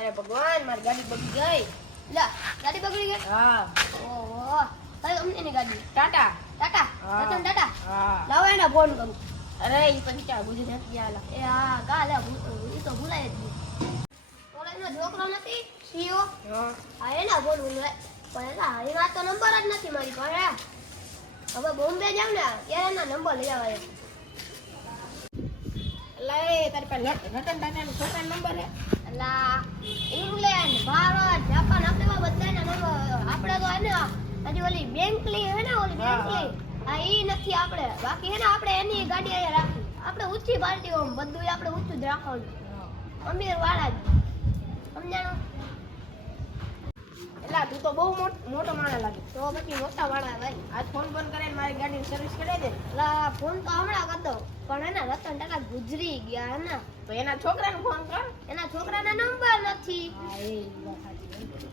અરે ભગવાન મારી ગાડી બગડી ગઈ. લા ગાડી બગડી ગઈ? હા. ઓહો કઈ કંપનીની ગાડી? ટાટા. ટાટા? હા. રતન ટાટા? હા. લાવો એને ફોન કરું. અરે ઈ તો બિચારા ગુજરાતી આલા. એ હા કાલે ઈ તો ભૂલાય જ નહીં. કોલેજનો છોકરો નથી સીઓ? હા. હા એના ફોન ભૂલાય. પણ એના હરીમાં તો નંબર જ નથી મારી પાસે. હવે બોમ્બે જાવ ને ત્યારે એના નંબર લઈ આવાય. એટલે તારી પાસે રતન ટાટાનો છોકરાનો નંબર હે? અલા ઇંગ્લેન્ડ, ભારત, જાપાન આપણે બધાના નંબર આપણે તો હે ને હજી ઓલી બેંકલી હે ને ઓલી બેંકલી હા ઈ નથી આપણે. બાકી હે ને આપણે એની ગાડી અહીંયા રાખી. આપણે ઊંચી પાર્ટી ઓમ બધું આપણે ઊંચું જ રાખવાનું. અમીર વાળા જ. સમજાણો? એટલે તું તો બહુ મોટો માણસ લાગે. તો પછી મોટા વાળા ભાઈ. આજ ફોન કરીને મારી ગાડીની સર્વિસ કરાવી દે. અલા ફોન તો હમણાં કરતો પણ હે ને રતન ટાટા ગુજરી ગયા હે ને તો એના છોકરાને ફોન કર. એના છોકરાના નંબર નથી. હા એ વાત સાચી.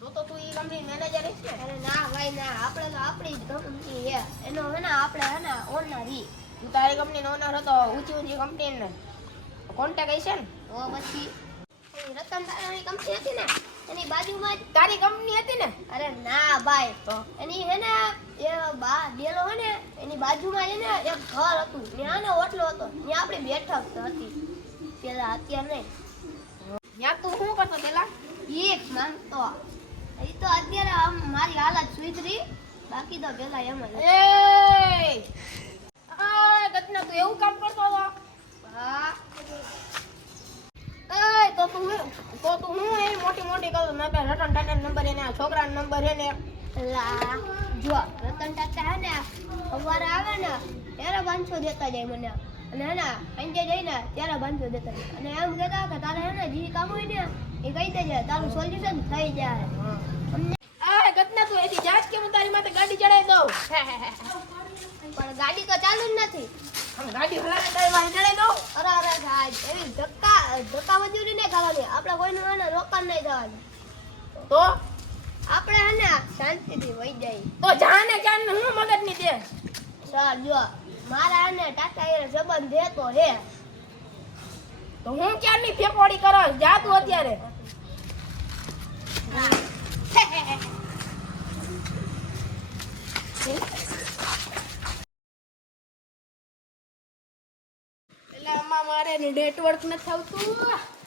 તો તું ઈ કંપની મેનેજર છે ને? અરે ના ભાઈ ના આપણે તો આપણી જ કંપની છે. એનો હે ને આપણે હે ને ઓનર ઈ. તું તારી કંપનીનો ઓનર હતો ઊંચી કંપનીને કોન્ટેક્ટ હશે ને? તો પછી ઓલી રતન ટાટાની કંપની હતી ને એની બાજુમાં જ તારી કંપની હતી ને? અરે ના ભાઈ તો એની હે ને એ ડેલો હે ને એની બાજુમાં હે ને એક ઘર હતું ત્યાં ને ઓટલો હતો ત્યાં આપણી બેઠક હતી પેલા. અત્યારે નહીં. ત્યાં તું શું કરતો પેલા? એક માનતો એ તો અત્યારે આમ મારી હાલત સુધરી બાકી તો પેલા એમ જ એ આ ગતના તું એવું કામ કરતો હતો? હા એ તો તું હું એ મોટી કહું મેં કે રતન ટાટાનો નંબર એને છોકરાનો નંબર હે ને. લા જો રતન ટાટા હે ને સવારે આવે ને ત્યારે 500 દેતા જાય મને અને હે ને સાંજે જઈને ત્યારે 500 દેતા જાય અને એમ કહેતા કે તારે હે ને જે કામ હોય ને એ કહી દેજે તારું સોલ્યુશન થઈ જાય. આ ગતના તું એથી જાજ કે હું તારી માથે ગાડી ચડાવી દઉં. પણ ગાડી તો ચાલુ જ નથી. આમ ગાડી હલાવે તારી માથે ચડાવી દઉં. અરે સાહેબ એવી ધક્કા મજૂરી નહીં કરવાની. આપણે કોઈનું હે ને રોકાણ નહીં દેવાનું. તો આપણે હે ને શાંતિથી વહી જાય. તો જાને જાને હું મગજ ની દે. સર જો મારા હે ને ટાટા એ સંબંધ દેતો હે તો હું ક્યારની ફેફોડી કરસ જા તું અત્યારે. એટલે આમાં મારે નેટવર્ક નથી આવતું.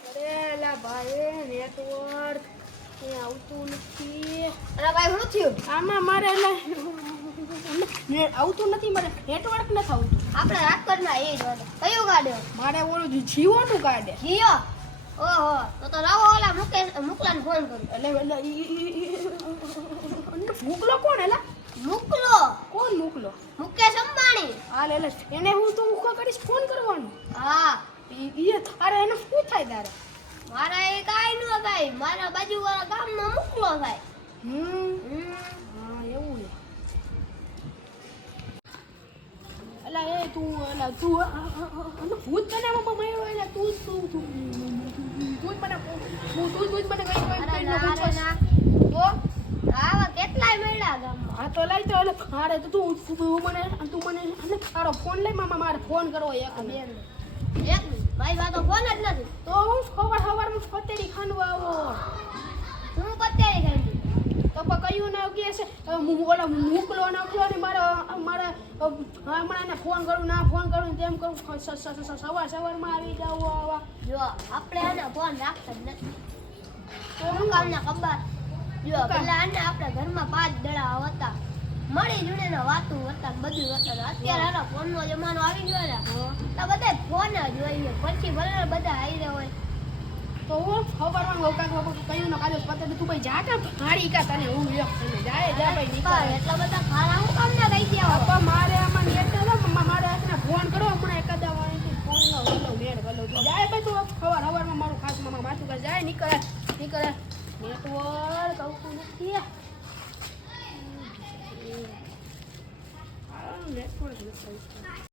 અરે લા ભાઈ નેટવર્ક એ આવતું નથી. અરે ભાઈ શું થયું? આમાં મારે એટલે આવતું નથી મારે નેટવર્ક નથી આવતું. આપણે રાજકોટમાં એ જ હતું. કયું ગાડ્યો? મારે ઓલું જીઓનું કાર્ડ જીઓ. ઓહો તો લાવો ઓલા મુકલાને ફોન કરું. એટલે મોકલો કોણ એલા? મુકલો કોણ મોકલો? મુકેશ અંબાણી. હાલ એટલે એને હું તો મુકા કરીશ ફોન કરવાનો. હા ઈ તારે એને શું થાય તારે? મારા એ કાઈ ન થાય. મારા બાજુવાળા ગામમાં મુકલો થાય. હા એવું ને. એલા એ તું એલા તું ભૂત બનાવવામાં મળ્યો એટલે તું જ મને કઈ અરે ના રે ના. તો આવા કેટલાય મળ્યા ગામમાં. હા તો લઈ તો એટલે મારે તો તું મને અને તારો ફોન લઈ મારે ફોન કરવો એક ને. એક મારી પાસે તો ફોન જ નથી. તો હું સવારમાં ફતેડી ખાંડવા આવો. હું પત્યારી ખાઈ તો કયું ના કે છે ઓલા મોકલો નાખ્યો ને મારે હમણાં એને ફોન કરું ના ફોન કરું તેમ કરું સવારમાં આવી જાવ આવા. જો આપણે એને ફોન રાખતા જ નથી. તો હું કામના ખબર જો પેલા આને આપણે ઘરમાં 5 દડા હતા મળી જુડીને વાતું હતા બધું હતા. અત્યારે આનો ફોનનો જમાનો આવી ગયો ને તો બધા ફોન જ જોઈએ. પછી ભલે બધા આવી હોય તો હું સવારમાં કયું ના કાલે પતે તું ભાઈ જા કે હાડી કા તને હું જાય જા ભાઈ નીકળ. એટલા બધા ખાના હું કામ ના લઈ ગયા તો મારે આમાં નેટ મારે ફોન કરો હમણાં એકાદા વાળી ફોન નો મેળ ગલો તું જાય ભાઈ તું સવારમાં મારું ખાસ માથું કર જાય નીકળે નેટવર્ક આવતું નથી. નેટવર્ક નથી.